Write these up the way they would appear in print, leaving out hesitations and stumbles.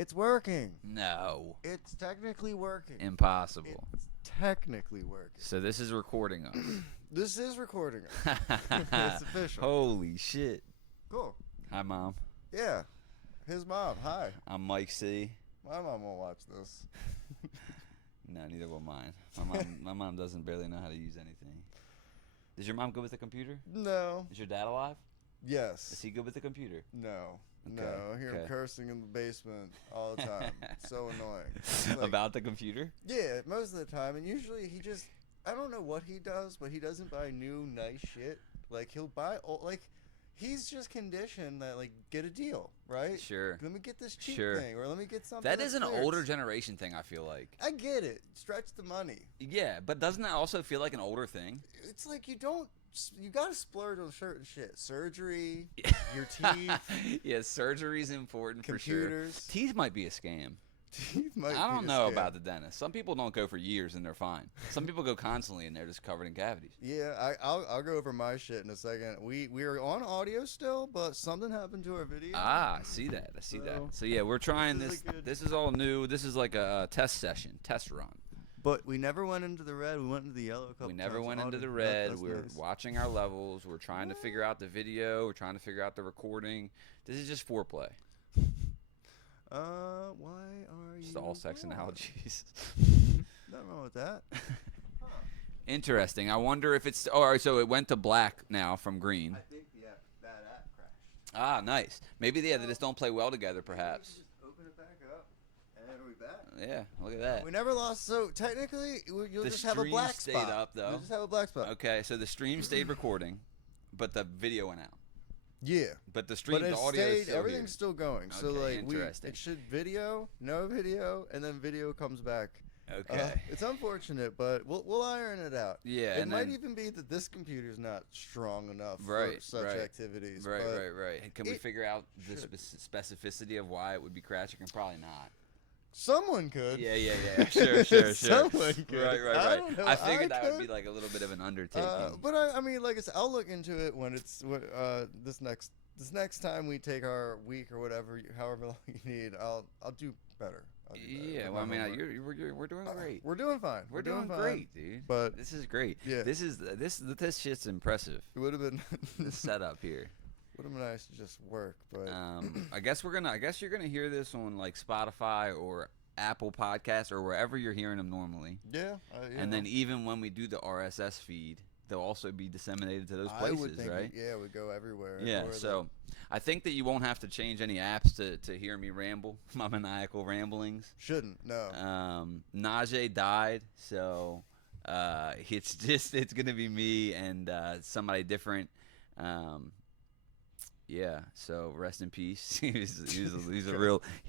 It's working. No. It's technically working. Impossible. It's technically working. So this is recording us. This is recording us. It's official. Holy shit. Cool. Hi, Mom. Yeah. His mom. Hi. I'm Mike C. My mom won't watch this. No, neither will mine. My mom doesn't barely know how to use anything. Is your mom good with the computer? No. Is your dad alive? Yes. Is he good with the computer? No. Okay, No. I hear him cursing in the basement all the time. So annoying. Like, About the computer? Yeah, most of the time. And usually he just, I don't know what he does, but he doesn't buy new nice shit. Like he'll buy old, like he's just conditioned that like get a deal, right? Sure. Let me get this cheap Sure. thing, or let me get something. That is an clearance. older generation thing, I feel like. I get it. Stretch the money. Yeah, but doesn't that also feel like an older thing? It's like you gotta splurge on certain shit. Surgery, your teeth. Yeah, surgery's important for sure. Computers. Teeth might be a scam. Teeth might I don't be a know scam. about the dentist. Some people don't go for years and they're fine. Some people go constantly and they're just covered in cavities. Yeah, I'll go over my shit in a second. We are on audio still, but something happened to our video. Ah, I see that. I see that. So yeah, we're trying this this. is a good- This is all new. This is like a test session, test run. But we never went into the red. We went into the yellow a couple We never times. went into Audio. the red. That's We're nice. watching our levels. We're trying to figure out the video. We're trying to figure out the recording. This is just foreplay. Why are you? Just all sex wrong? analogies. Nothing wrong with that. Interesting. I wonder if it's. Oh, all right, so it went to black now from green. I think that app crashed. Ah, nice. Maybe they just don't play well together, perhaps. Just open it back up, and we back. Yeah, look at that. We never lost. So technically, you'll The just have a stream black stayed spot. up, though. You'll just have a black spot. Okay, so the stream stayed recording, but the video went out. Yeah. But the stream, But it the audio is stayed. still Everything's here. still going. So Okay, like interesting. it should video, no video, and then video comes back. Okay. It's unfortunate, but we'll iron it out. Yeah, It and might then- even be that this computer's not strong enough for Right, such right. activities. Right, but right. Can we it figure out the should. specificity of why it would be crashing? And probably not. Someone could. Yeah. Sure. Someone could. Right. I don't know. I figured that would could. be like a little bit of an undertaking. But I mean, like I said, I'll look into it when it's this next time we take our week or whatever, however long you need. I'll do better. I'll do better. Yeah, well, I mean, we're doing great. We're doing fine. We're doing fine. great, dude. But This is great. Yeah. This shit's impressive. it would have been This setup here. would have been nice to just work. But I guess you're gonna hear this on like Spotify or Apple Podcasts or wherever you're hearing them normally. yeah. And then even when we do the RSS feed, they'll also be disseminated to those I places, would think right? it would go everywhere. Yeah. Or So I think that you won't have to change any apps to hear me ramble, my maniacal ramblings. shouldn't no. Najee died, so it's gonna be me and somebody different. Yeah, so rest in peace. he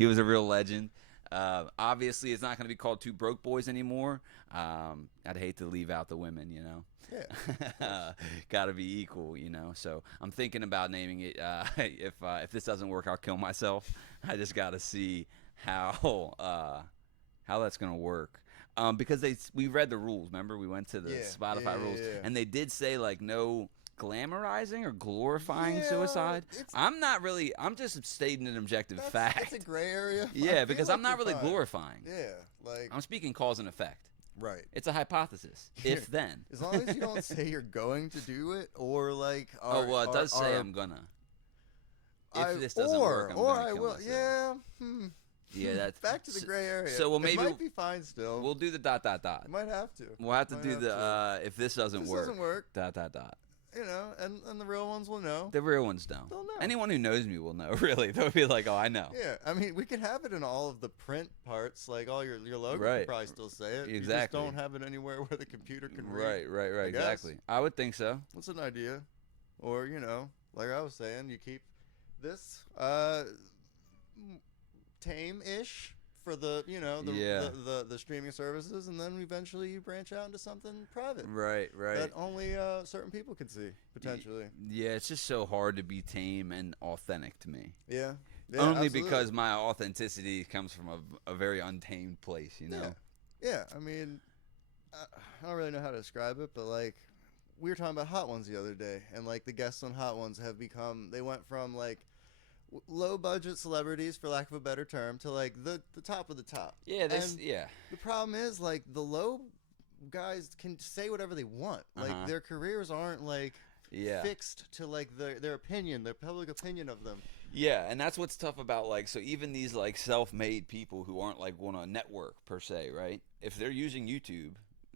was a real legend. Obviously, it's not going to be called Two Broke Boys anymore. I'd hate to leave out the women, you know. Yeah. Got to be equal, you know. So I'm thinking about naming it. If this doesn't work, I'll kill myself. I just got to see how that's going to work. Because we read the rules. Remember, we went to the Yeah, Spotify yeah, rules, yeah. and they did say like no glamorizing or glorifying Yeah, suicide. it's- I'm just stating an objective fact. That's a gray area. I Yeah, feel because like I'm not you're really fine. glorifying. Yeah, like I'm speaking cause and effect. right. It's a hypothesis. If then. As long as you don't say you're going to do it, or like. Oh well, it does say I'm gonna. If this doesn't work, I'm or gonna I kill will. myself. Yeah. Yeah, that's Back to the gray area. So well, maybe it might be fine still. we'll do the ... You might have to. We'll have to Might do have the if this doesn't If this work. doesn't work, ... you know, and the real ones will know. The real ones know. They'll know. Anyone who knows me will know. Really, they'll be like, "Oh, I know." Yeah, I mean, we can have it in all of the print parts, like all your logo. Right. Can probably still say it. You just Exactly. don't have it anywhere where the computer can read. Right. I guess. Exactly. I would think so. What's an idea? Or you know, like I was saying, you keep this tame-ish for the Yeah. the streaming services, and then eventually you branch out into something private Right. that only certain people can see potentially. Yeah, it's just so hard to be tame and authentic to me. Yeah. Only absolutely. because my authenticity comes from a very untamed place, you know? Yeah, I mean, I don't really know how to describe it, but like we were talking about Hot Ones the other day, and like the guests on Hot Ones have become, they went from like low budget celebrities, for lack of a better term, to like the top of the top. Yeah, And yeah. the problem is like the low guys can say whatever they want. Like their careers aren't like fixed to like their opinion, their public opinion of them. Yeah, and that's what's tough about like, so even these like self-made people who aren't like on a network per se, right? If they're using YouTube,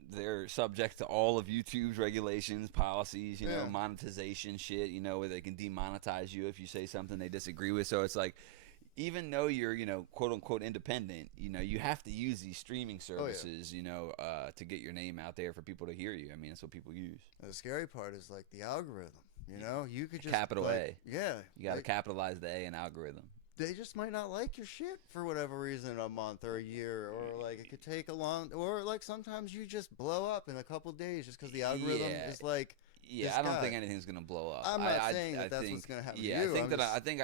they're subject to all of YouTube's regulations, policies, you know, monetization shit, you know, where they can demonetize you if you say something they disagree with. So it's like, even though you're, you know, quote unquote independent, you know, you have to use these streaming services, you know, to get your name out there for people to hear you. I mean, that's what people use. And the scary part is like the algorithm. You know, you could just capital A. Yeah, you got to capitalize the A in algorithm. They just might not like your shit for whatever reason, a month or a year, or like it could take a long, or like sometimes you just blow up in a couple days just because the algorithm is like. Yeah, I don't think anything's gonna blow up. I'm not saying that's what's gonna happen. Yeah, to you. I think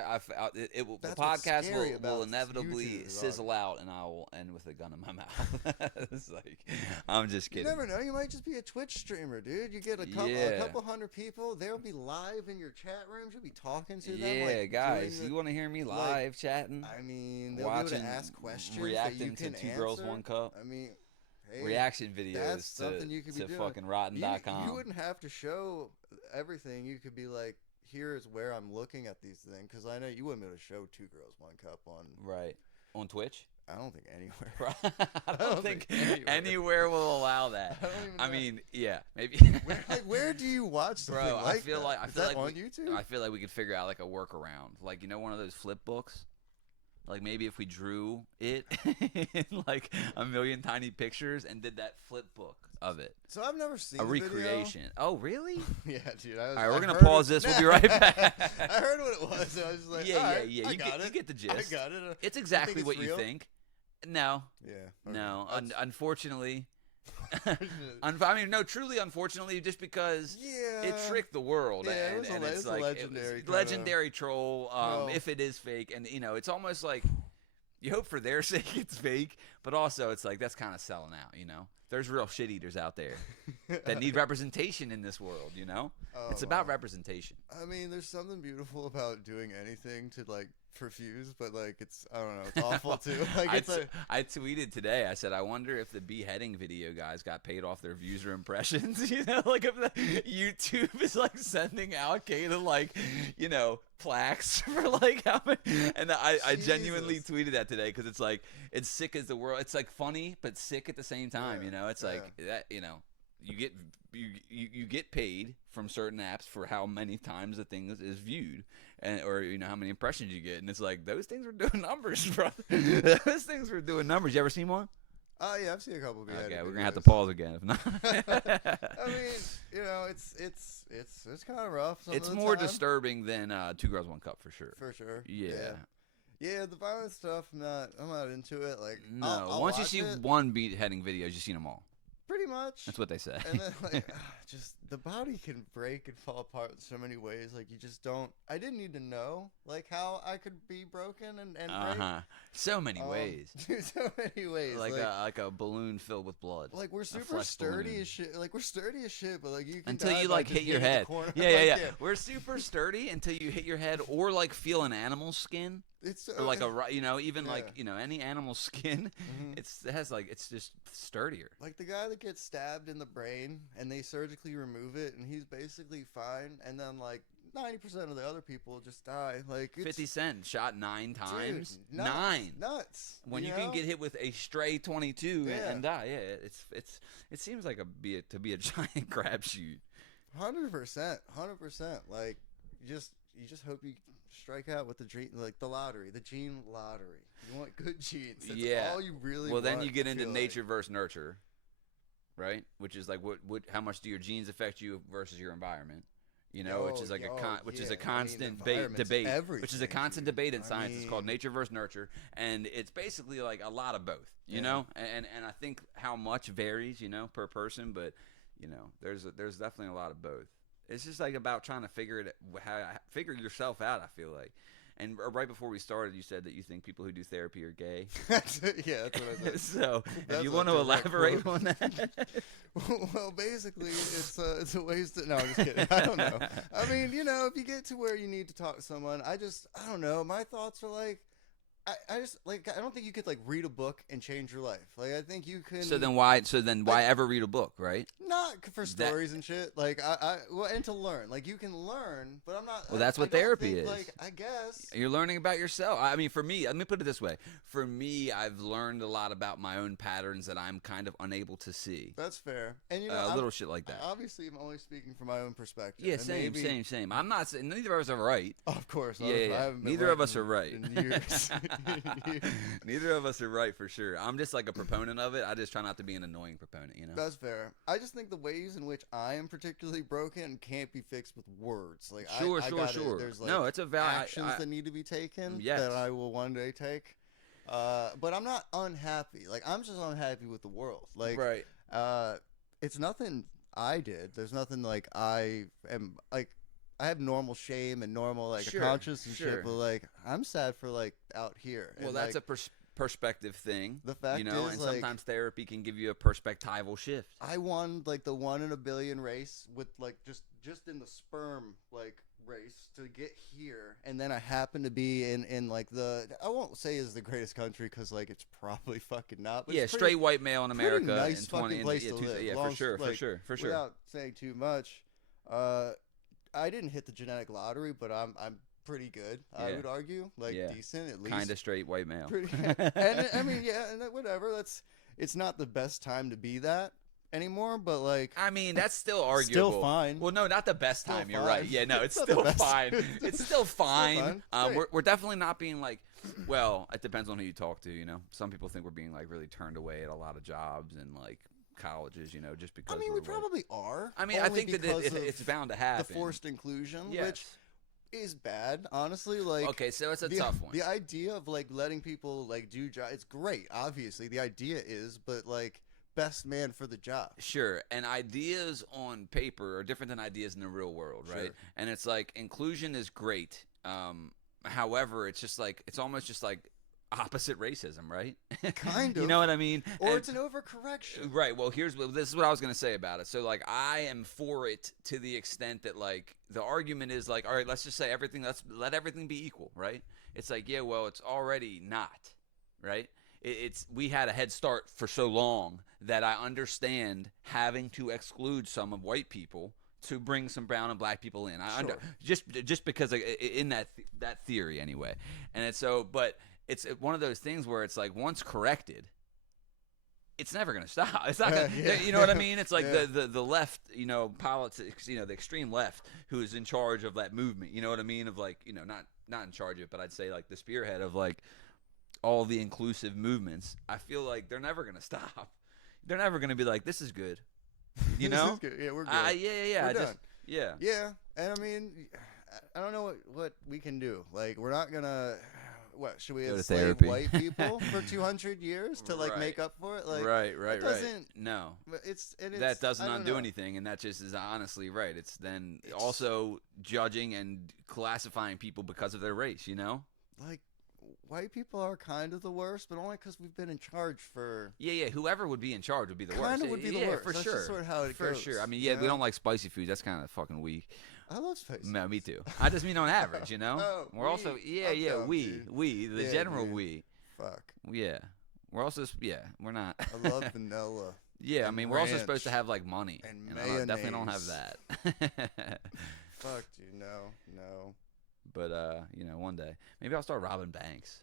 it will. The podcast will inevitably sizzle out, and I will end with a gun in my mouth. It's like, I'm just kidding. You never know. You might just be a Twitch streamer, dude. You get a couple hundred people. They'll be live in your chat rooms. You'll be talking to them. Yeah, like, guys, you want to hear me live chatting? I mean, they'll be able to ask questions, reacting that you to can Two Girls One Cup. I mean. Hey, reaction videos that's something you could be doing. Fucking rotten.com. You wouldn't have to show everything. You could be like, here is where I'm looking at these things, because I know you wouldn't be able to show Two Girls One Cup on Twitch. I don't think anywhere. I don't think anywhere will allow that. I mean, yeah, maybe. Where do you watch something Bro, like I feel that? like on YouTube? I feel like we could figure out like a workaround, like, you know, one of those flip books. Like maybe if we drew it in like a million tiny pictures and did that flip book of it. So I've never seen a recreation. Oh, really? Yeah, dude. All right, we're gonna pause this. We'll be right back. I heard what it was. And I was just like, yeah. You get the gist. I got it. It's exactly what you think. No. Yeah. Okay. No. Unfortunately. I mean, no. Truly, unfortunately, just because it tricked the world. Yeah, and it's like a legendary troll. If it is fake, and you know, it's almost like you hope for their sake it's fake, but also it's like that's kind of selling out. You know, there's real shit eaters out there that need representation in this world. You know, it's about representation. I mean, there's something beautiful about doing anything to like perfuse, but like I don't know, it's awful too. Like I tweeted today, I said, I wonder if the beheading video guys got paid off their views or impressions. You know, like if the YouTube is like sending out Kata like, you know, plaques for like how many, and I genuinely tweeted that today because it's like, it's sick as the world. It's like funny but sick at the same time. You know, it's like that. You know, you get paid from certain apps for how many times the thing is viewed, and or you know how many impressions you get, and it's like those things were doing numbers, bro. Those things were doing numbers. You ever seen one? Oh yeah, I've seen a couple. Okay, we're gonna have to pause again if not. I mean, you know, it's kind of rough. It's more disturbing than Two Girls One Cup for sure. For sure. Yeah. Yeah, the violent stuff. I'm not into it. Like no, I'll once you see one beheading videos, you've seen them all. Pretty much. That's what they say. And then, like, just the body can break and fall apart in so many ways. Like, you just don't. I didn't need to know, like, how I could be broken and break. So many ways. So many ways. Like a balloon filled with blood. Like, we're super sturdy as shit. Like, we're sturdy as shit, but like you can until you like hit your head. Yeah. We're super sturdy until you hit your head or like feel an animal's skin. It's or like even like any animal skin. It has like it's just sturdier. Like the guy that gets stabbed in the brain and they surgically remove it and he's basically fine, and then like 90% of the other people just die. Like 50 Cent shot 9 times. Dude, nuts, nuts. When you can get hit with a stray 22 and die, it seems like to be a giant crapshoot. 100%. Like you just hope you strike out with the gene lottery. You want good genes. That's all you really want. Well, then you get into nature versus nurture, right? Which is like how much do your genes affect you versus your environment? You know, which is like a constant debate. Which is a constant debate in science. It's called nature versus nurture, and it's basically like a lot of both. You know, and I think how much varies, you know, per person, but you know, there's definitely a lot of both. It's just like about trying to figure yourself out. I feel like, And right before we started, you said that you think people who do therapy are gay. Yeah, that's what I said. So, That's if you a want to direct elaborate quote. on that, Well, basically, it's a ways to. No, I'm just kidding. I don't know. I mean, you know, if you get to where you need to talk to someone, I don't know. My thoughts are like, I just like I don't think you could like read a book and change your life. Like I think you can. So then why ever read a book, right? Not for stories and shit. Like well, and to learn. Like you can learn, but I'm not. Well, that's I what don't therapy think, is. Like I guess You're learning about yourself. I mean, for me, let me put it this way. For me, I've learned a lot about my own patterns that I'm kind of unable to see. that's fair. And you know, Little shit like that. Obviously, I'm only speaking from my own perspective. Yeah, and maybe, same. I'm not saying neither of us are right. Of course. Yeah. I haven't been Neither right of us in- are right. in years. Neither of us are right for sure. I'm just like a proponent of it. I just try not to be an annoying proponent, you know? That's fair. I just think the ways in which I am particularly broken can't be fixed with words. Like Sure. There's like No, it's a valid actions that need to be taken Yes. that I will one day take. But I'm not unhappy. Like I'm just unhappy with the world. Like right. it's nothing I did. There's nothing like I am like. I have normal shame and normal like Sure, conscience and sure. shit, but like I'm sad for like out here. Well, And, that's like, a perspective thing. The fact you know, is, and like, sometimes therapy can give you a perspectival shift. I won like the 1 in a billion race with like just in the sperm like race to get here, and then I happen to be in like I won't say is the greatest country because like it's probably fucking not. But Yeah, it's pretty, straight white male in America pretty nice in 20 fucking place to two- live. yeah, Long- for sure, like, for sure. Without saying too much, I didn't hit the genetic lottery, but I'm pretty good. I Yeah. would argue, like Yeah. decent at least. Kind of straight white male. Pretty, and I mean, yeah, and whatever. It's not the best time to be that anymore, but like I mean, that's still arguable. still fine. Well, no, not the best Still time. You're right. fine. Yeah, no, it's It's not the still best. fine. It's still fine. fine. It's great. We're definitely not being like. Well, it depends on who you talk to. You know, some people think we're being like really turned away at a lot of jobs and like colleges. You know, just because. I mean, we're, we like- probably are. I mean, I only think that because of it's bound to happen. the forced inclusion, Yes. which is bad, honestly. Like, Okay, so it's a the, tough one. The idea of like letting people like do jobs, it's great. Obviously, the idea is, but like best man for the job. Sure, and ideas on paper are different than ideas in the real world, right? Sure. And it's like inclusion is great. However, it's just like it's almost just like opposite racism, right? Kind You of. know what I mean? Or And- it's an overcorrection. Right. Well, this is what I was going to say about it. So like I am for it to the extent that like the argument is like, all right, let's just say let's let everything be equal, right? It's like, yeah, well, it's already not, right? We had a head start for so long that I understand having to exclude some of white people to bring some brown and black people in. Just because in that theory anyway. And it's so, but it's one of those things where it's like once corrected, it's never going to stop. It's not going to, Yeah. you know what I mean? It's like Yeah. the left, you know, politics, you know, the extreme left who is in charge of that movement. You know what I mean? Of like, you know, not in charge of it, but I'd say like the spearhead of like all the inclusive movements. I feel like they're never going to stop. They're never going to be like, this is good. You This know? is good. Yeah, we're good. Yeah. We're I just, done. yeah. Yeah, and I mean, I don't know what we can do. Like, we're not gonna. What should we Go to enslave therapy. white people for 200 years to like Right. make up for it? Like, right. that doesn't- No. It's That doesn't I don't undo know. anything, and that just is honestly right. It's then It's- also judging and classifying people because of their race, you know? Like, white people are kind of the worst, but only because we've been in charge for. Yeah. Whoever would be in charge would be the worst. Kind of would be the Yeah, worst. for That's sure. just sort of how it For goes. sure. I mean, you yeah, we know? don't like spicy food. That's kind of fucking weak. I love space. No, me too. I just mean on average, you know? Oh, We're also, we. yeah, I'm down, we, dude. the Yeah, general dude. we. Fuck. Yeah. We're also, we're not. I love vanilla. Yeah, I and mean, we're also supposed to ranch have like money, and I definitely don't have mayonnaise. that. Fuck, dude. No. But you know, one day maybe I'll start robbing banks.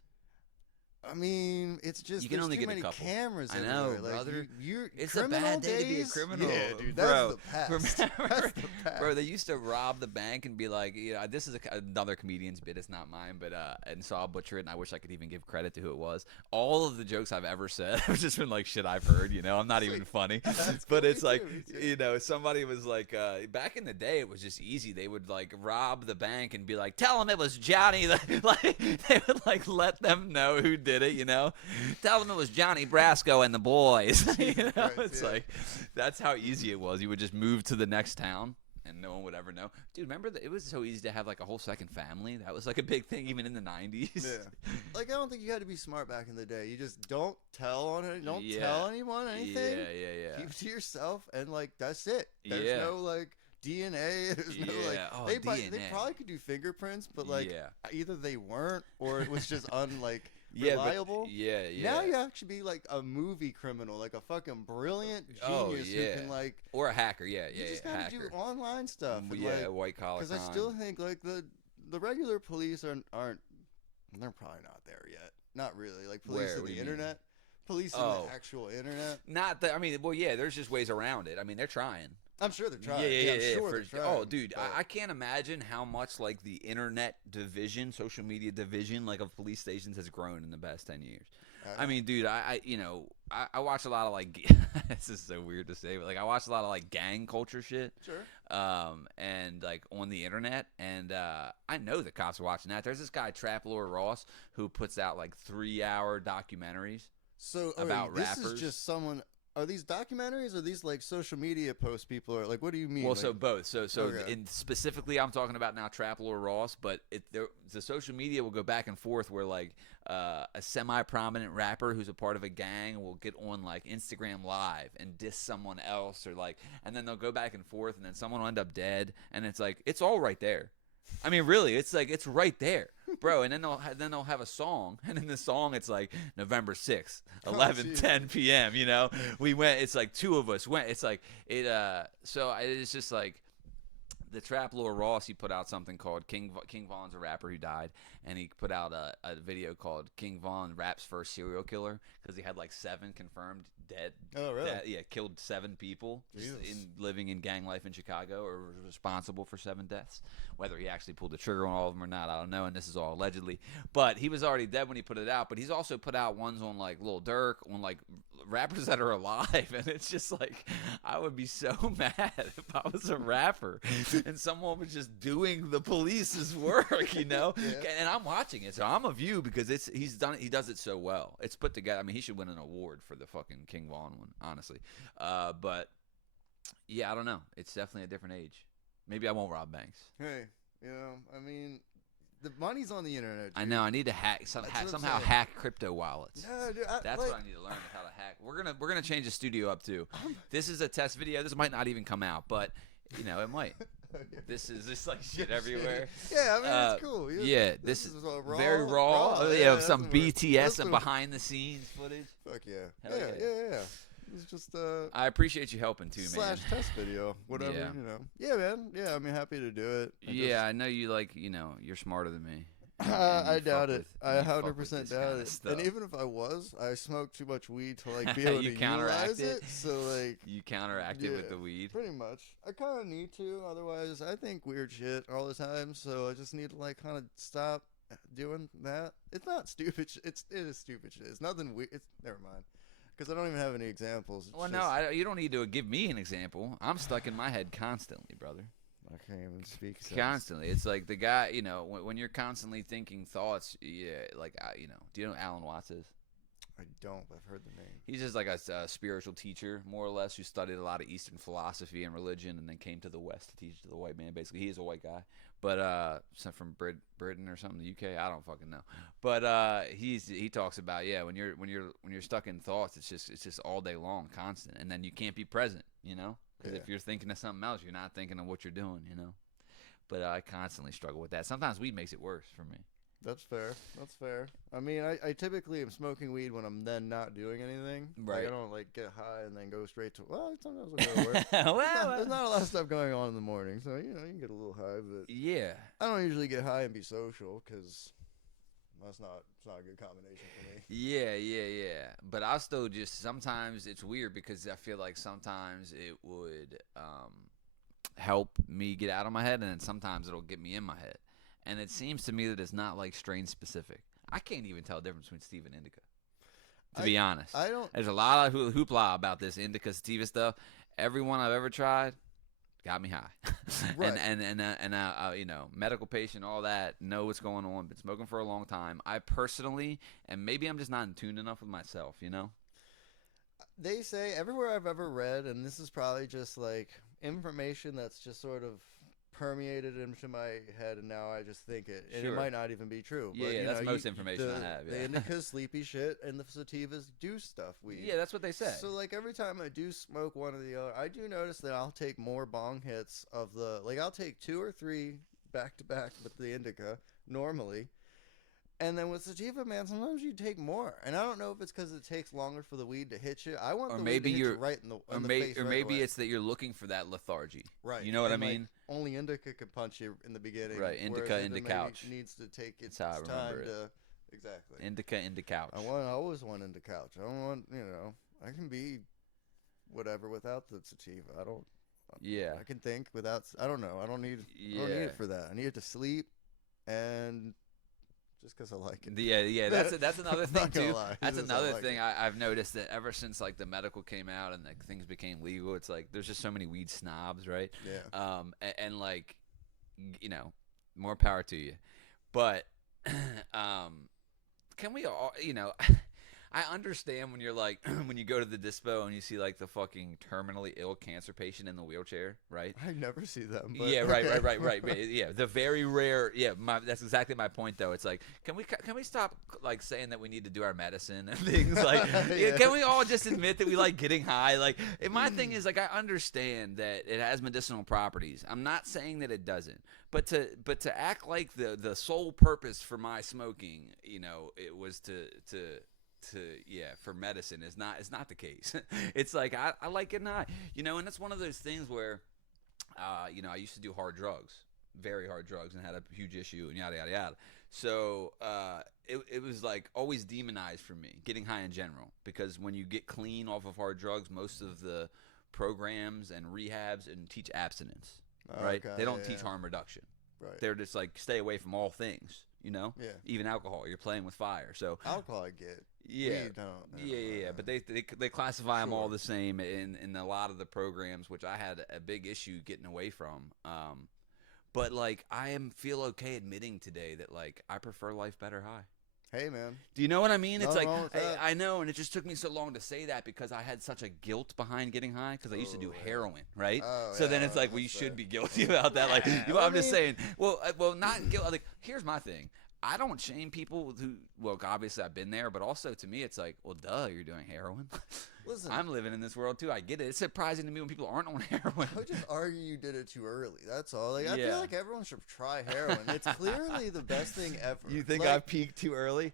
I mean, it's just You can there's only too get a many couple. cameras I know, everywhere. Like, brother. You're It's a criminal bad day to be a days? criminal, Yeah, dude. bro. That's the past. Remember, That's the past. bro? They used to rob the bank and be like, you know, this is another comedian's bit. It's not mine, but and so I'll butcher it. And I wish I could even give credit to who it was. All of the jokes I've ever said have just been like shit I've heard. You know, I'm not even funny. That's But cool. it's Me like, too, me too. you know, somebody was like, back in the day, it was just easy. They would like rob the bank and be like, tell them it was Johnny. Like they would like let them know who did it. You know, tell them it was Johnny Brasco and the boys. You know, Christ, it's yeah. like that's how easy it was. You would just move to the next town and no one would ever know. Dude, remember that it was so easy to have like a whole second family? That was like a big thing even in the 90s. Yeah. Like, I don't think you had to be smart back in the day. You just don't tell Yeah. tell anyone anything. Yeah. Keep it to yourself, and like that's it. There's Yeah. no like DNA. There's no like Yeah. Oh, they DNA. probably could do fingerprints, but like Yeah. either they weren't or it was just Yeah, but- reliable. yeah. Now you actually be like a movie criminal, like a fucking brilliant genius who can like. Or a hacker, yeah. You just gotta hacker. do online stuff. And, Yeah, like, white collar because I crime. still think like the regular police aren't they're probably not there yet. Not really. Like police Where? in What do the you mean? internet. Police in Oh. the actual internet. Not that, I mean, well, yeah, there's just ways around it. I mean, they're trying. I'm sure they're trying. Yeah, I'm sure they're trying. Oh, dude, but- I can't imagine how much like the internet division, social media division, like of police stations has grown in the past 10 years. I mean, dude, I watch a lot of like this is so weird to say, but like I watch a lot of like gang culture shit. Sure. And like on the internet, and I know the cops are watching that. There's this guy Trap Lord Ross who puts out like 3-hour documentaries. So about this rappers. is just someone. Are these documentaries or these like social media posts people are like? What do you mean? Well, like, so both. So Okay. in specifically, I'm talking about now Trap Lord Ross, but the social media will go back and forth where like a semi-prominent rapper who's a part of a gang will get on like Instagram Live and diss someone else, or like, and then they'll go back and forth, and then someone will end up dead, and it's like it's all right there. I mean, really, it's like it's right there, bro. And then they'll have a song, and in the song, it's like November 6th, 11:10 p.m. You know, we went. It's like two of us went. It's like it. So it's just like the Trap Lord Ross. He put out something called King Von's a rapper who died, and he put out a video called King Von Rap's First Serial Killer because he had like 7 confirmed dead. Oh, really? Killed 7 people just Jesus. living in gang life in Chicago, or was responsible for 7 deaths. Whether he actually pulled the trigger on all of them or not, I don't know, and this is all allegedly. But he was already dead when he put it out, but he's also put out ones on like Lil Durk, on like rappers that are alive, and it's just like I would be so mad if I was a rapper and someone was just doing the police's work, you know? Yeah. And I'm watching it, so I'm a view because he does it so well. It's put together. I mean, he should win an award for the fucking King Von one, honestly. But yeah, I don't know. It's definitely a different age. Maybe I won't rob banks. Hey, you know, I mean, the money's on the internet. Dude. I know. I need to hack That's what I'm somehow saying. hack crypto wallets. No, dude, That's like, what I need to learn is how to hack. We're gonna change the studio up too. This is a test video. This might not even come out, but you know it might. This is just like shit everywhere. Yeah, I mean it's cool. Yeah, this is raw, very raw. Oh, yeah, that's some what we're- BTS that's and what- behind the scenes footage. Fuck yeah. Hell Yeah. It's just I appreciate you helping too, man. slash test video, whatever, Yeah. you know. Yeah, man. Yeah, I mean, happy to do it. Yeah, I know you like. You know, you're smarter than me. I doubt it. I you fuck with 100% this doubt kinda it. stuff. And even if I was, I smoked too much weed to like be able You to counteract utilize it? it. So like, You counteract it with Yeah. the weed. pretty much, I kind of need to. Otherwise, I think weird shit all the time. So I just need to like kind of stop doing that. It's not stupid. It is stupid shit. It's nothing weird. It's never mind. Because I don't even have any examples. It's Well, just, no, you don't need to give me an example. I'm stuck in my head constantly, brother. I can't even speak. sense. Constantly. It's like the guy, you know, when you're constantly thinking thoughts, yeah, like, you know, do you know who Alan Watts is? I don't. But I've heard the name. He's just like a spiritual teacher, more or less, who studied a lot of Eastern philosophy and religion and then came to the West to teach to the white man, basically. He is a white guy, but from Britain or something, the UK, I don't fucking know. But he talks about, yeah, when you're stuck in thoughts, it's just all day long, constant, and then you can't be present, you know? Because Yeah. if you're thinking of something else, you're not thinking of what you're doing, you know? But I constantly struggle with that. Sometimes weed makes it worse for me. That's fair. That's fair. I mean, I typically am smoking weed when I'm then not doing anything. Right. Like, I don't like get high and then go straight to. Well, sometimes I'll go to work. Well, There's not a lot of stuff going on in the morning, so you know you can get a little high. But yeah. I don't usually get high and be social because it's not a good combination for me. Yeah. But I still just sometimes it's weird because I feel like sometimes it would help me get out of my head, and then sometimes it'll get me in my head. And it seems to me that it's not like strain specific. I can't even tell the difference between Steve and Indica. To be honest, I don't. there's a lot of hoopla about this Indica sativa stuff. Every one I've ever tried got me high. Right. and you know, medical patient, all that, know what's going on. Been smoking for a long time. I personally, and maybe I'm just not in tune enough with myself, you know. They say everywhere I've ever read, and this is probably just like information that's just sort of permeated into my head, and now I just think it, and Sure. it might not even be true. Yeah, but, yeah, you that's know, most information I have, The yeah. indica's sleepy shit, and the sativas do stuff. Yeah, that's what they say. So like every time I do smoke one or the other, I do notice that I'll take more bong hits of the like I'll take 2 or 3 back to back with the indica normally. And then with sativa, man, sometimes you take more, and I don't know if it's because it takes longer for the weed to hit you. I want Or the maybe weed to hit you're- you right in the or, in the may, face or right maybe away. it's that you're looking for that lethargy. Right. You know what And, I like, mean? only indica can punch you in the beginning. Right, whereas indica it into maybe couch. needs to take its That's how I time remember it. to exactly. Indica into couch. I always want into couch. I don't want I can be whatever without the sativa. Yeah. I can think without. I don't know. I don't need Yeah. it for that. I need it to sleep, and just because I like it. Yeah. That's another I'm thing not gonna too. lie. That's Just I another like thing it. I've noticed that ever since like the medical came out and like things became legal, it's like there's just so many weed snobs, right? Yeah. And like, more power to you, but can we all, I understand when you're like when you go to the dispo and you see like the fucking terminally ill cancer patient in the wheelchair, right? I never see them. But Yeah, okay. right. Yeah, the very rare. Yeah, that's exactly my point, though. It's like, can we stop like saying that we need to do our medicine and things like? Yeah. Can we all just admit that we like getting high? Like, and my thing is like, I understand that it has medicinal properties. I'm not saying that it doesn't, but to act like the sole purpose for my smoking, it was to for medicine is not the case. It's like I like getting high, and it's one of those things where I used to do hard drugs, very hard drugs, and had a huge issue and yada yada yada. So it was like always demonized for me getting high in general, because when you get clean off of hard drugs, most of the programs and rehabs and teach abstinence, right? Okay, They don't yeah. teach harm reduction. Right. They're just like stay away from all things, Yeah. even alcohol. You're playing with fire. So Alcohol I get. yeah, Weed, don't. yeah. But they classify them all Sure. the same in a lot of the programs, which I had a big issue getting away from. But like feel okay admitting today that like I prefer life better high. Hey, man. Do you know what I mean? It's Nothing like wrong with that. I know, and it just took me so long to say that because I had such a guilt behind getting high because I used to do Oh, yeah. heroin, right? Oh, So then yeah, it's like, well, you that's should fair. be guilty about that. Like, Yeah, I'm I just mean- saying. Well, not guilt. Like, here's my thing. I don't shame people who. Well, obviously I've been there, but also to me, it's like, well, duh, you're doing heroin. Listen, I'm living in this world too. I get it. It's surprising to me when people aren't on heroin. I would just argue you did it too early. That's all. Like I Yeah. feel like everyone should try heroin. It's clearly the best thing ever. You think like, I peaked too early?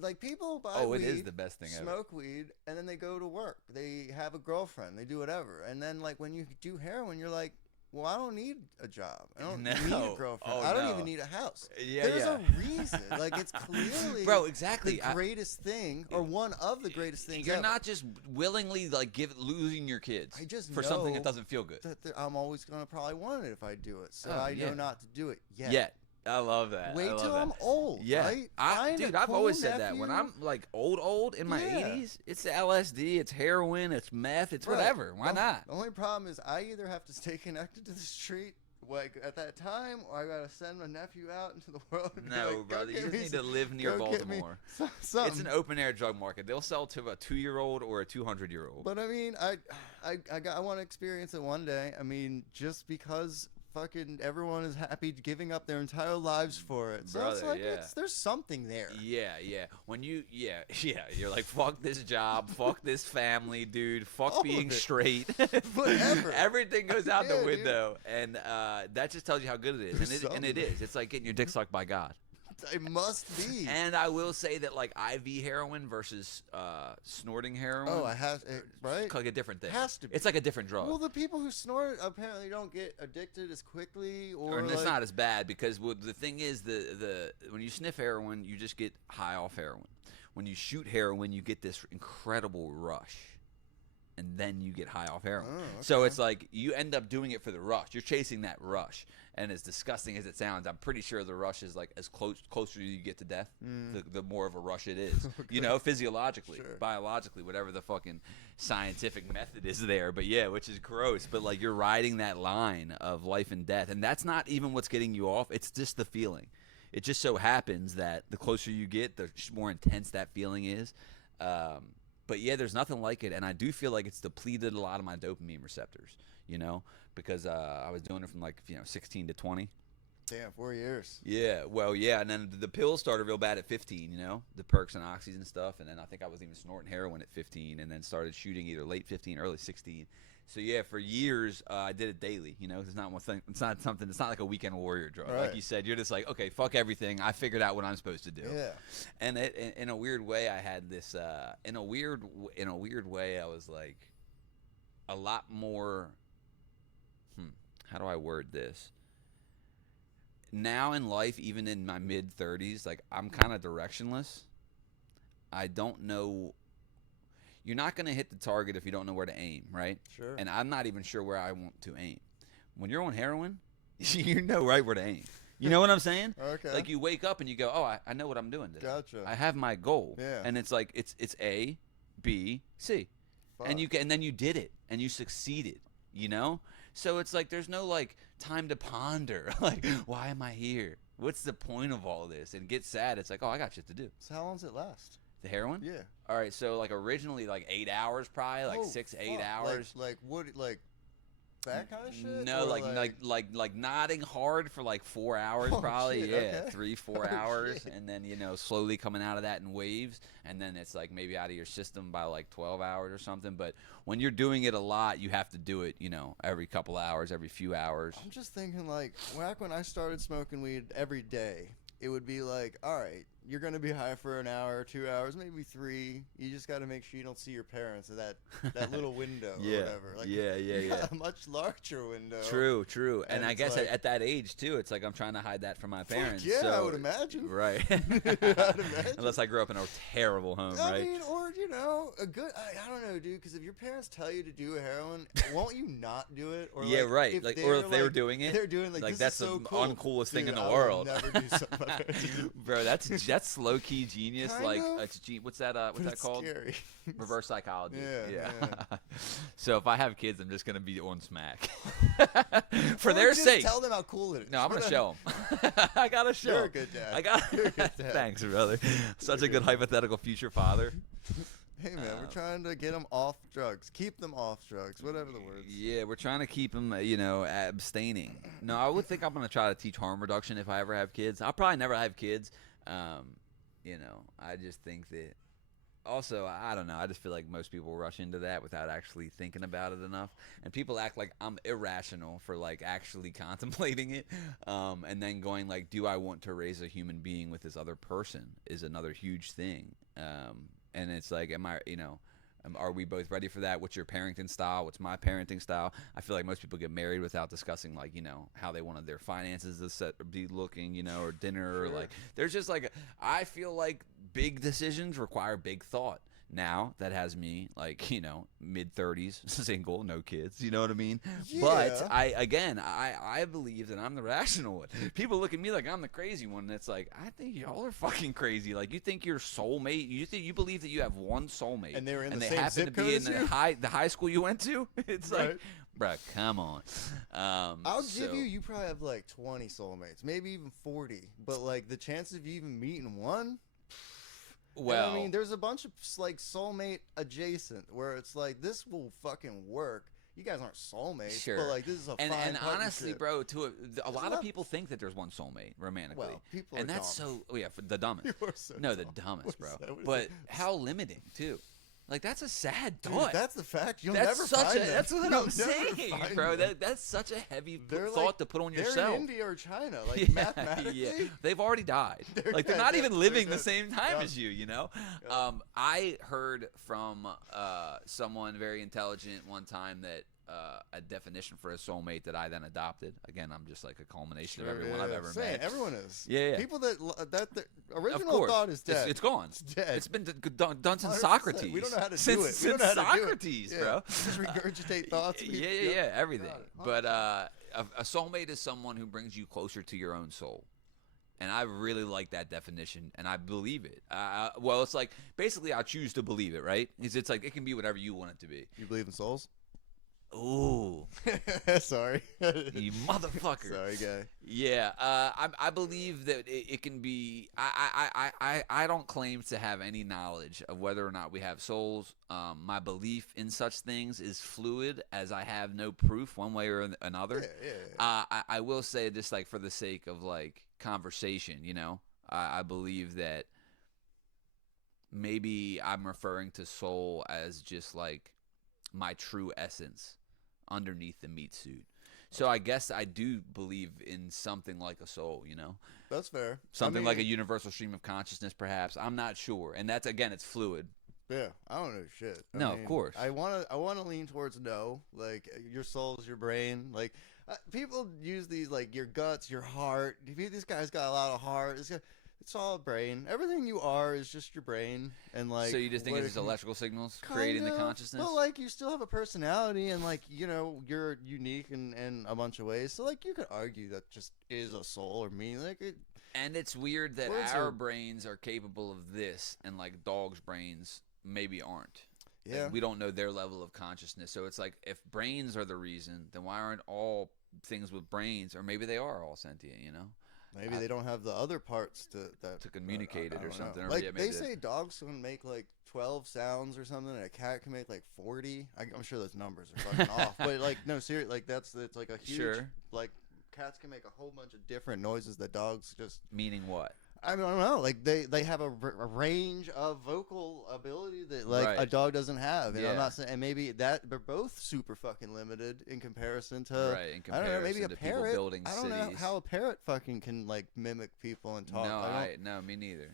like people buy Oh, weed, it is the best thing ever. smoke weed, and then they go to work. They have a girlfriend. They do whatever, and then like when you do heroin, you're like, well, I don't need a job. I don't need a No. girlfriend. Oh, I don't no. even need a house. Yeah, There's yeah. a reason. Like it's clearly Bro, exactly. the greatest thing, or one of the greatest things. You're ever. not just willingly like losing your kids I just for something that know doesn't feel good. I'm always gonna probably want it if I do it. So Oh, I yeah. know not to do it yet. Yet. I love that. Wait I love till that. I'm old. Yeah, right? Find a dude, I've cool always said that. When nephew. I'm like old in my Yeah. 80s, it's LSD, it's heroin, it's meth, it's Right. whatever. Why The- not? The only problem is I either have to stay connected to the street, like at that time, or I gotta send my nephew out into the world. And be No, like, "Go brother, get you just me need some- to live near go get me Baltimore. something. It's an open air drug market. They'll sell to a 2-year-old or a 200-year-old. But I mean, I want to experience it one day. I mean, just because fucking everyone is happy giving up their entire lives for it, so it's Brother, like yeah. there's something there. Yeah. When you, you're like, fuck this job, fuck this family, dude, fuck All of being it. straight. Whatever. Everything goes out Yeah, the dude. window, and that just tells you how good it is. There's And it is. It's like getting your dick sucked by God. It must be. And I will say that like IV heroin versus snorting heroin. Oh, I have right. It's like a different thing. Has to be. It's like a different drug. Well, the people who snort it apparently don't get addicted as quickly, or And it's like, not as bad because the thing is the when you sniff heroin, you just get high off heroin. When you shoot heroin, you get this incredible rush, and then you get high off heroin. Oh, So okay. it's like you end up doing it for the rush. You're chasing that rush, and as disgusting as it sounds, I'm pretty sure the rush is like as closer you get to death, the more of a rush it is. You know, physiologically, Sure. biologically, whatever the fucking scientific method is there. But yeah, which is gross. But like you're riding that line of life and death, and that's not even what's getting you off. It's just the feeling. It just so happens that the closer you get, the more intense that feeling is. But But yeah, there's nothing like it, and I do feel like it's depleted a lot of my dopamine receptors, you know, because I was doing it from like 16 to 20. Damn, 4 years. Yeah, well, yeah, and then the pills started real bad at 15, the perks and oxys and stuff, and then I think I was even snorting heroin at 15, and then started shooting either late 15, early 16. So yeah, for years I did it daily. It's not one thing. It's not something. It's not like a weekend warrior drug, Right. like you said. You're just like, okay, fuck everything. I figured out what I'm supposed to do. Yeah. And in a weird way, I had this. In a weird way, I was like, a lot more. How do I word this? Now in life, even in my mid 30s, like I'm kind of directionless. I don't know. You're not going to hit the target if you don't know where to aim, right? Sure. And I'm not even sure where I want to aim. When you're on heroin, you know right where to aim. You know what I'm saying? Okay. Like you wake up and you go, oh, I know what I'm doing today. Gotcha. I have my goal. Yeah. And it's like it's A, B, C. Fuck. And then you did it and you succeeded, So it's like there's no like time to ponder. Like, why am I here? What's the point of all this? And get sad. It's like, oh, I got shit to do. So how long does it last? The heroin? Yeah. All right, so like originally like 8 hours probably, like Oh, 6, 8 fuck. hours. Like what? Like that kind of shit? No, Or like nodding hard for like 4 hours Oh, probably. shit, Yeah, okay. 3, 4 Oh, hours, shit. and then slowly coming out of that in waves, and then it's like maybe out of your system by like 12 hours or something. But when you're doing it a lot, you have to do it, every couple hours, every few hours. I'm just thinking like back when I started smoking weed every day, it would be like, all right, you're gonna be high for an hour, 2 hours, maybe 3. You just got to make sure you don't see your parents in that little window Yeah. or whatever. Like, Yeah. you got a much larger window. True. And I it's guess like- at that age too, it's like I'm trying to hide that from my parents. yeah, so, I would imagine. Right. I'd imagine. Unless I grew up in a terrible home, I right? mean, or a good. I don't know, dude. Because if your parents tell you to do a heroin, won't you not do it? Or Yeah, like, right. If Like, they're, or if they were like- doing it, they're doing like this that's is so the cool. uncoolest thing in Dude, the I would world. never do something my parents do. Bro, that's low key genius. Kind Like, of. what's that? What's But that it's called? Scary. Reverse psychology. Yeah. So if I have kids, I'm just gonna be on smack for Or their just sake. Tell them how cool it is. No, I'm gonna show them. I gotta show. You're a 'em. good dad. I got. You're a good dad. Thanks, brother. Such a You're good good. hypothetical future father. Hey man, we're trying to get them off drugs. Keep them off drugs. Whatever the words. Yeah, we're trying to keep them, abstaining. No, I would think I'm gonna try to teach harm reduction if I ever have kids. I'll probably never have kids. I just think that. Also, I don't know. I just feel like most people rush into that without actually thinking about it enough, and people act like I'm irrational for like actually contemplating it, and then going like, "Do I want to raise a human being with this other person?" Is another huge thing, and it's like, are we both ready for that? What's your parenting style? What's my parenting style? I feel like most people get married without discussing like, how they wanted their finances to be looking, or dinner or Sure. like there's just like I feel like big decisions require big thought. Now that has me like, mid 30s, single, no kids, you know what I mean? But Yeah. I believe that I'm the rational one. People look at me like I'm the crazy one, and it's like, I think y'all are fucking crazy. Like, you think your soulmate, you believe that you have one soulmate, And they were in the they same happen zip to be code in as the you? high school you went to? It's like, Right. bruh, come on. I'll give you probably have like 20 soulmates, maybe even 40. But like the chances of you even meeting one. Well, I mean, there's a bunch of like soulmate adjacent where it's like this will fucking work. You guys aren't soulmates, Sure. but like this is a and fine honestly, partnership. bro, a lot of not- people think that there's one soulmate romantically. Well, people and are that's dumb. so for the dumbest. You are so No, the dumb. dumbest, What bro. is that? What is But that? how limiting too. Like, that's a sad Dude, thought. that's the fact. You'll That's never such find a. them. That's what You'll I'm never saying, find bro. them. That's such a heavy They're thought like- to put on They're yourself. in India or China, like Yeah, mathematically. yeah. They've already died. They're Like, they're dead, not yeah, even they're living the dead. same time Yeah. as you. Yeah. I heard from someone very intelligent one time that a definition for a soulmate that I then adopted. Again, I'm just like a culmination of everyone I've ever Same, met. Everyone is. Yeah, yeah. People that the Of original course. thought is dead. It's gone. It's dead. It's been done since 100%. Socrates. We don't know how to do since, it. We Since don't know how to do it. Socrates, Yeah. bro. Just regurgitate thoughts. Yeah, yeah, everything. Got it. But a soulmate is someone who brings you closer to your own soul. And I really like that definition, and I believe it. Well, it's like, basically, I choose to believe it, right? It's like, it can be whatever you want it to be. You believe in souls? Ooh, Sorry. you motherfucker. Sorry, guy. Yeah, I believe that it can be. I don't claim to have any knowledge of whether or not we have souls. My belief in such things is fluid, as I have no proof one way or another. Yeah. I will say, just like for the sake of like conversation, you know, I believe that maybe I'm referring to soul as just like my true essence underneath the meat suit. So I guess I do believe in something like a soul, you know? That's fair. Something like a universal stream of consciousness, perhaps. I'm not sure. And that's, again, it's fluid. Yeah, I don't know shit. No, of course. I wanna lean towards no. Like your soul is your brain. Like people use these like your guts, your heart. This guy's got a lot of heart. It's all brain. Everything you are is just your brain. And like, so you just think it's just electrical signals creating the consciousness? But like you still have a personality, and like you're unique in a bunch of ways. So like you could argue that just is a soul or me. Like it. And it's weird that our brains are capable of this, and like dogs' brains maybe aren't. Yeah. Like, we don't know their level of consciousness. So it's like, if brains are the reason, then why aren't all things with brains, or maybe they are all sentient, you know? Maybe they don't have the other parts to communicate it or something. Like yeah, they say dogs can make like 12 sounds or something, and a cat can make like 40. I'm sure those numbers are fucking off. But like, no, seriously, like it's like a huge like cats can make a whole bunch of different noises that dogs just. Meaning what? I don't know. Like they have a range of vocal ability that like a dog doesn't have. And I'm not saying, and maybe that they're both super fucking limited in comparison to. Right. In comparison, I don't know. Maybe a parrot. Building I don't know how a parrot fucking can like mimic people and talk. No, me neither.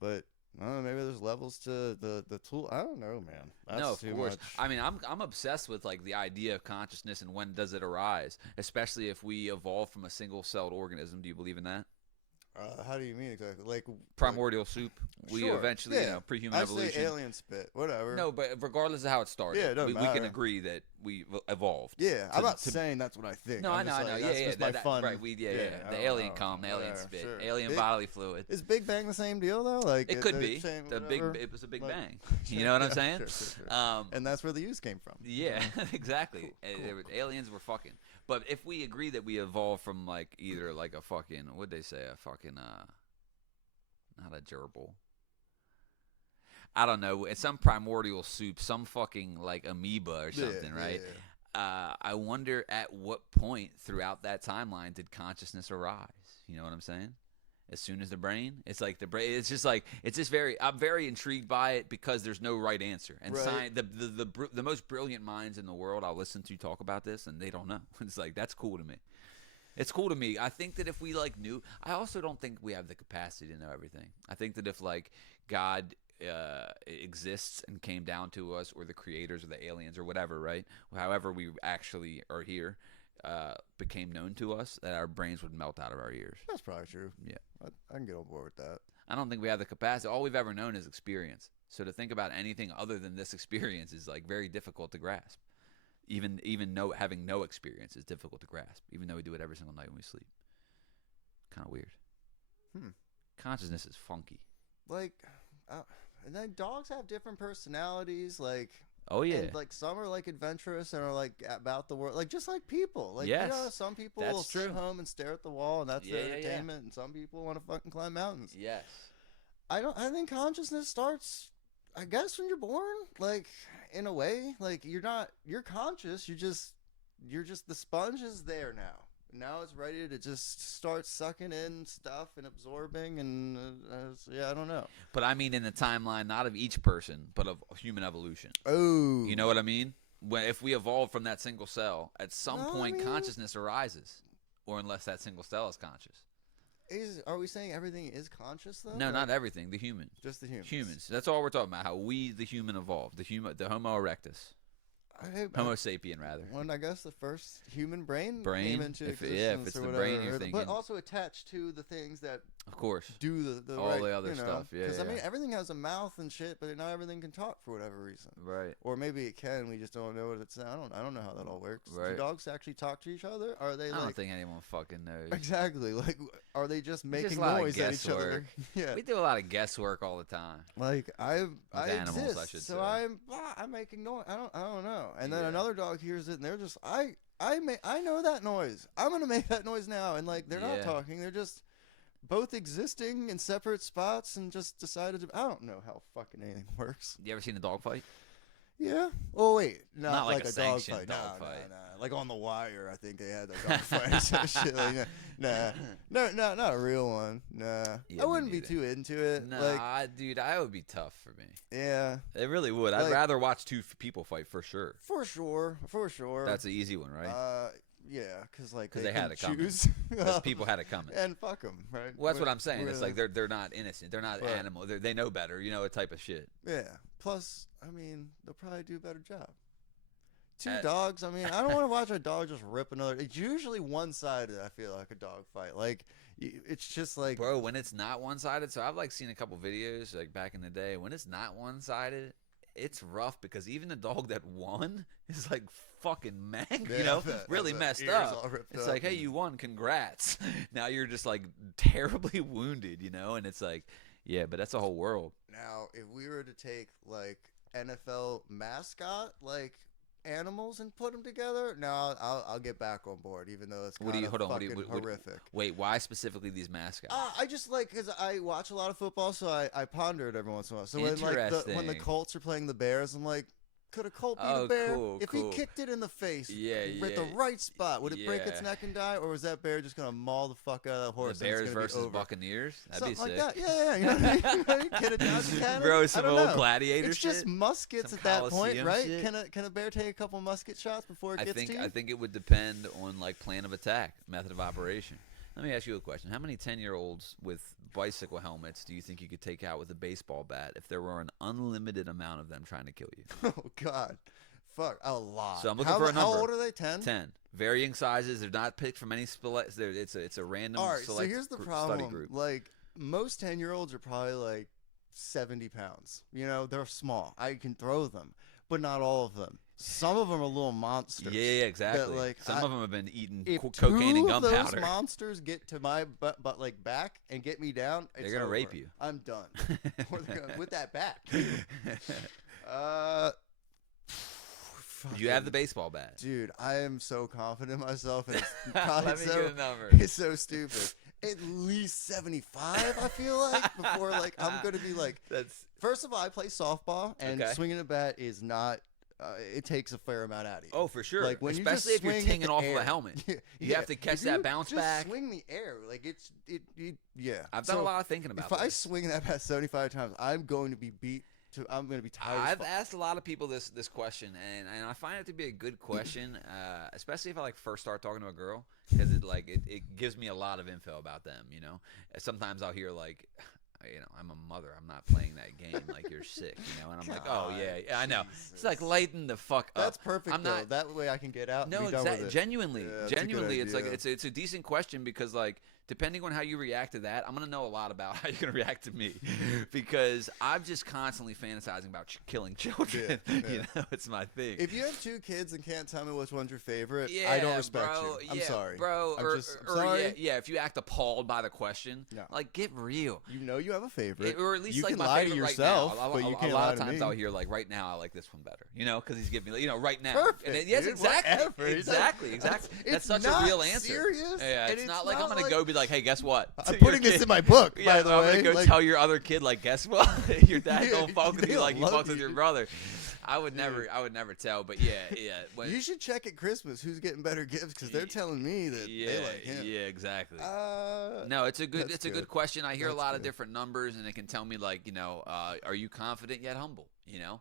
But I don't know, maybe there's levels to the tool. I don't know, man. That's no, of too course. much. I mean, I'm obsessed with like the idea of consciousness and when does it arise, especially if we evolve from a single-celled organism. Do you believe in that? How do you mean exactly? Like primordial soup. We eventually, pre-human evolution. Say alien spit, whatever. No, but regardless of how it started, yeah, it doesn't we can agree that we evolved. Yeah, I'm not saying that's what I think. No, I know. That's just my fun. Right, the alien the alien spit, sure. alien bodily fluid. Is Big Bang the same deal though? Like it could be. It was a Big Bang. You know what I'm saying? Sure. And that's where the use came from. Yeah, exactly. Cool. Aliens were fucking. But if we agree that we evolved from like either like a fucking, what'd they say, a fucking not a gerbil. I don't know. It's some primordial soup, some fucking like amoeba or something, right? Yeah. I wonder at what point throughout that timeline did consciousness arise? You know what I'm saying? As soon as the brain, it's like the brain. It's just like I'm very intrigued by it because there's no right answer. And the most brilliant minds in the world I'll listen to talk about this, and they don't know. It's like that's cool to me. It's cool to me. I think that if we like knew, I also don't think we have the capacity to know everything. I think that if like God exists and came down to us, or the creators or the aliens or whatever, right? However we actually are here, became known to us, that our brains would melt out of our ears. That's probably true. Yeah. I can get on board with that. I don't think we have the capacity. All we've ever known is experience. So to think about anything other than this experience is like very difficult to grasp. Even having no experience is difficult to grasp, even though we do it every single night when we sleep. Kind of weird. Consciousness is funky. Like, and then dogs have different personalities. Like, oh yeah, and, like some are like adventurous and are like about the world, like just like people. Like, yes, you know, some people will sit home and stare at the wall, and that's their entertainment. And some people want to fucking climb mountains. Yes, I think consciousness starts, I guess, when you're born. Like, in a way, like you're conscious. You're just the sponge is there now. Now it's ready to just start sucking in stuff and absorbing, and I don't know. But I mean, in the timeline, not of each person, but of human evolution. Oh, you know what I mean? If we evolve from that single cell, at some point consciousness arises, or unless that single cell is conscious. Are we saying everything is conscious though? No, not everything. The human, just the humans. Humans. That's all we're talking about. How we, the human, evolved. The Homo erectus. Homo sapien, rather. When I guess the first human brain came into existence, if it's or the whatever, brain you're thinking. But also attached to the things that Of course. do the All right, the other you know? stuff. Yeah, Because I yeah. mean, everything has a mouth and shit, but not everything can talk for whatever reason. Right. Or maybe it can. We just don't know what it's. I don't know how that all works. Right. Do dogs actually talk to each other? Are they I like don't think anyone fucking knows. exactly like? Are they just making just a lot of noise at each other? guesswork. Yeah. We do a lot of guesswork all the time. Like I animals, exist, I should so say. I'm making noise. I don't know. And then Yeah. another dog hears it, and they're just I know that noise. I'm gonna make that noise now. And like they're not Yeah. talking. They're just both existing in separate spots and just decided to. I don't know how fucking anything works. You ever seen a dog fight? Yeah. Oh wait, Not like a dog sanctioned fight. dog No, fight. no. Like on the wire, I think they had that dog fight. Or some shit like that. No, not a real one. Nah, Yeah, I me wouldn't be neither. too into it. Nah, Like, dude, I would be tough for me. yeah, It really would. I'd Like- rather watch two people fight for sure. for sure. That's an easy one, right? Yeah, because like 'Cause they they had can it coming. choose. Because people had it coming. and fuck them, right? Well, that's what I'm saying. It's like we're- they're not innocent. They're not Right. animal. They know better. You know, a type of shit. yeah. Plus, I mean, they'll probably do a better job. Two Uh, dogs. I mean, I don't want to watch a dog just rip another. It's usually one-sided. I feel like a dog fight. Like it's just like Bro, when it's not one-sided, so I've like seen a couple videos like back in the day. When it's not one-sided, it's rough because even the dog that won is like fucking mangled, Yeah, you know, I bet, really I bet. messed Ears up. all ripped It's up like, hey, and- you won, congrats. Now you're just like terribly wounded, you know, and it's like, yeah, but that's a whole world. Now, if we were to take like NFL mascot like animals and put them together, now I'll get back on board, even though it's What kind do you- of hold on, what do fucking you- what- horrific. Wait, why specifically these mascots? I just like because I watch a lot of football, so I ponder it every once in a while. So when like when the Interesting. Colts are playing the Bears, I'm like, could a Colt beat Oh, a bear? cool, If cool. he kicked it in the face, Yeah, at the yeah. right spot, would it break its Yeah. neck and die, or was that bear just gonna maul the fuck out of that horse? The and it's Bears gonna be versus over? Buccaneers? That'd Something be like sick. that. Yeah, you know what I mean? You know what I mean? Can it dodge a cannon? Bro, I some don't old know. gladiator It's shit. just muskets Some at that point, Coliseum right? shit. Can a bear take a couple musket shots before it I gets think to you? I think it would depend on like plan of attack, method of operation. Let me ask you a question. How many 10-year-olds with bicycle helmets do you think you could take out with a baseball bat if there were an unlimited amount of them trying to kill you? Oh God, fuck, a lot. So I'm looking how, for a How number. old are they? 10? 10. Varying sizes. They're not picked from any select. It's a random All right. So select here's the study problem. group. Like most 10-year-olds are probably like 70 pounds. You know, they're small. I can throw them, but not all of them. Some of them are little monsters. Yeah, exactly. like, Some of them have been eating If cocaine and two of those gunpowder. monsters get to my butt like back and get me down, it's They're gonna rape over. you. I'm done. Or they're gonna, with that bat. You have the fucking- baseball bat. Dude, I am so confident in myself, and it's probably Let me so, get a number. it's so stupid. At least 75, I feel like, before like I'm gonna be like. That's First of all, I play softball, and Okay. swinging a bat is not. It takes a fair amount out of you. oh for sure. Like when Especially you if you're just swing tinging at the off of air. a helmet. Yeah, You have to catch if that you bounce just back. Swing the air, like yeah. I've done a So, lot of thinking about If I this. swing that bat 75 times, I'm going to be beat. I'm going to be tired. as I've fuck. asked a lot of people this question, and I find it to be a good question, especially if I like first start talking to a girl, because it gives me a lot of info about them. You know, sometimes I'll hear like, you know, I'm a mother, I'm not playing that game. Like you're sick, you know, and I'm like, oh God, yeah, I know. It's Jesus. like lighten the fuck up. That's perfect. I'm though. not. That way I can get out. No, and be done with exactly. it. Genuinely, Yeah, that's a good genuinely, it's like idea. it's a decent question because like depending on how you react to that, I'm gonna know a lot about how you're gonna react to me because I'm just constantly fantasizing about killing children. Yeah, You yeah. know, it's my thing. If you have two kids and can't tell me which one's your favorite, Yeah, I don't respect bro, you. I'm yeah, sorry, bro. I'm or, just or, sorry. Yeah, if you act appalled by the question, No. like get real. You know you have a favorite. Or at least you like can my lie to favorite yourself, right now. but you can't a lot lie of to times me. I'll hear like right now I like this one better. You know, because he's giving me right now. Perfect, And yes, dude, exactly, whatever. It's like- exactly. It's That's such not a real answer. serious, Yeah, and it's not like I'm gonna like- go be like, hey, guess what? I'm To putting your this kid. in my book, Yeah, by the I'm way. gonna go like, tell your other kid like, guess what? Your dad Yeah, don't fuck with you they'll like you love fucked with you. your brother. I would never tell. But yeah. When, you should check at Christmas who's getting better gifts because they're telling me that yeah, they like him. yeah, exactly. Uh, No, it's a good That's it's a good. good question. I hear That's a lot of good. different numbers, and it can tell me like, you know, are you confident yet humble? You know,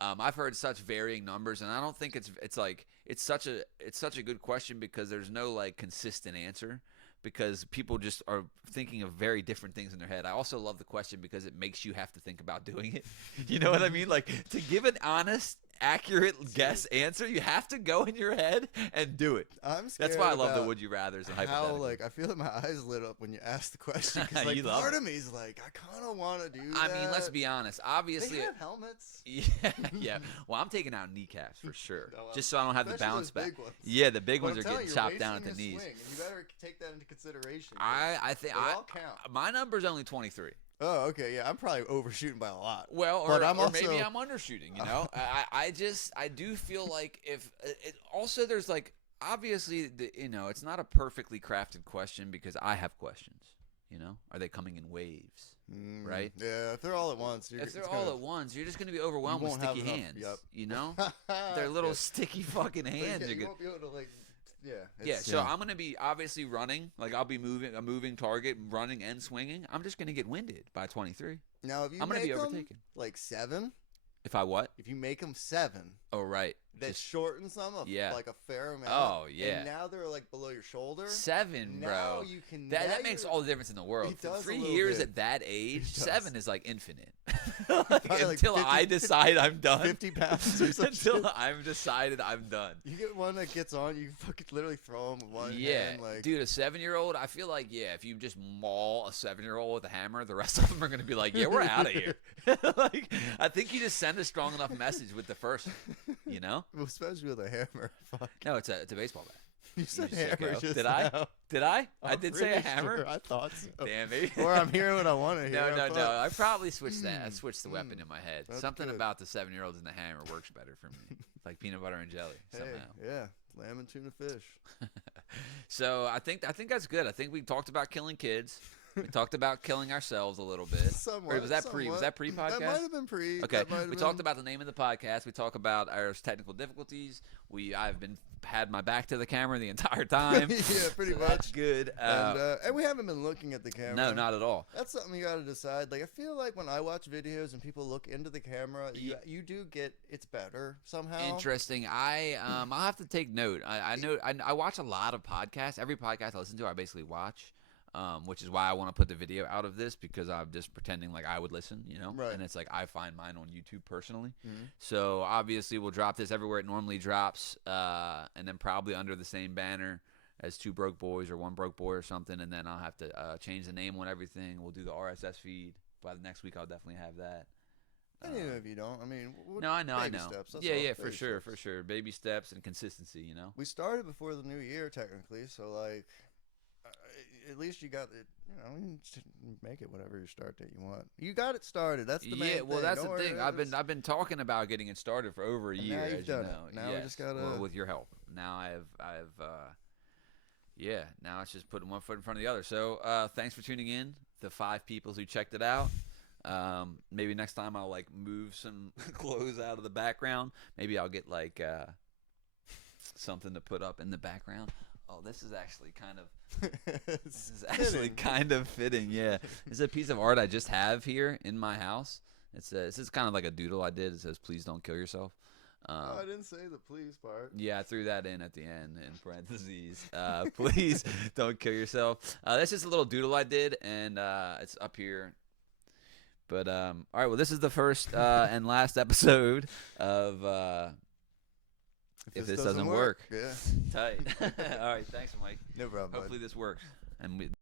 I've heard such varying numbers, and I don't think it's like it's such a good question because there's no like consistent answer because people just are thinking of very different things in their head. I also love the question because it makes you have to think about doing it. You know what I mean? Like to give an honest accurate guess answer. You have to go in your head and do it. I'm scared. That's why I love the about would you rather's and how hypotheticals. like I feel like my eyes lit up when you asked the question because like You love part it. of me is like I kind of want to do I that. mean, let's be honest. Obviously, They have helmets. yeah. Well, I'm taking out kneecaps for sure, Oh, well, just so I don't have to especially bounce those back. big ones. Yeah, the big But ones I'm are telling getting you, chopped down at racing the is knees. swing, and you better take that into consideration. 'cause I think they all count. my number's only 23. Oh, okay, yeah, I'm probably overshooting by a lot. Well, But or, I'm or also- maybe I'm undershooting. You know, I do feel like if also there's like obviously it's not a perfectly crafted question because I have questions. You know, are they coming in waves? Right? Yeah, if they're all at once. If they're all at once, you're just going to be overwhelmed with won't have sticky enough- hands. yep. You know, they're little sticky fucking hands. You won't be able to like. Yeah. Yeah, it's- so I'm gonna be obviously running, like I'll be moving a moving target, running and swinging. I'm just gonna get winded by 23. Now, if you I'm gonna make be them, overtaken. like 7, If I what? if you make them 7, Oh right, that Just shortens them Yeah. like a fair amount. Oh, yeah. And now they're like below your shoulder. 7, Now bro. you can. That now makes you're- all the difference in the world. It does a 3 little years bit. at that age, It does. 7 is like infinite. Probably like Until 50 I decide I'm done. 50 pounds or something. Until I'm decided I'm done. You get one that gets on, you fucking literally throw them with one Yeah, hand. Like, dude, a 7-year-old. I feel like if you just maul a 7-year-old with a hammer, the rest of them are gonna be like, yeah, we're out of here. Like, I think you just send a strong enough message with the first one, you know? well, especially with a hammer. Fuck. No, it's a baseball bat. You said just hammer sicko. just Did I? now. Did I? I I'm did say a pretty hammer. sure. I thought so. Damn, maybe. Or I'm hearing what I want to hear. No. Fuck. I probably switched that. I switched the weapon in my head. That's Something good. about the 7-year-olds and the hammer works better for me, like peanut butter and jelly Hey, somehow. yeah, lamb and tuna fish. So I think that's good. I think we talked about killing kids. We talked about killing ourselves a little bit. Somewhat. Or was that pre? Was that pre-podcast? That might have been pre. Okay, That might have we been- talked about the name of the podcast. We talk about our technical difficulties. I've had my back to the camera the entire time. yeah, pretty so much. That's good. And we haven't been looking at the camera. No, not at all. That's something you got to decide. Like, I feel like when I watch videos and people look into the camera, you do get it's better somehow. Interesting. I'll have to take note. I know I watch a lot of podcasts. Every podcast I listen to, I basically watch. Which is why I want to put the video out of this because I'm just pretending like I would listen, you know? Right. And it's like I find mine on YouTube personally. Mhm. So obviously we'll drop this everywhere it normally drops, and then probably under the same banner as Two Broke Boys or One Broke Boy or something, and then I'll have to change the name on everything. We'll do the RSS feed. By the next week, I'll definitely have that. And even if you don't, I mean, No, I know. baby steps, that's Yeah, all, yeah, for baby sure, steps. for sure. Baby steps and consistency, you know? We started before the new year, technically, so like, at least you got it. You know, you just make it whatever your start date you want. You got it started. That's the main Yeah, thing. well, that's Don't the worry, thing. it's- I've been talking about getting it started for over a And year, now you've as you done it. know. Now we Yes, just gotta- well, with your help. Now now it's just putting one foot in front of the other. So, thanks for tuning in. The 5 people who checked it out. Maybe next time I'll like move some clothes out of the background. Maybe I'll get like something to put up in the background. Oh, this is actually kind of This is actually fitting. kind of fitting, yeah. It's a piece of art I just have here in my house. This is kind of like a doodle I did. It says, "Please don't kill yourself." Oh, I didn't say the please part. Yeah, I threw that in at the end in parentheses. Please don't kill yourself. That's just a little doodle I did, and it's up here. But all right, well, this is the first and last episode of If This Doesn't Work. Yeah. Tight. All right, thanks, Mike. No problem. bud. Hopefully this works, and we.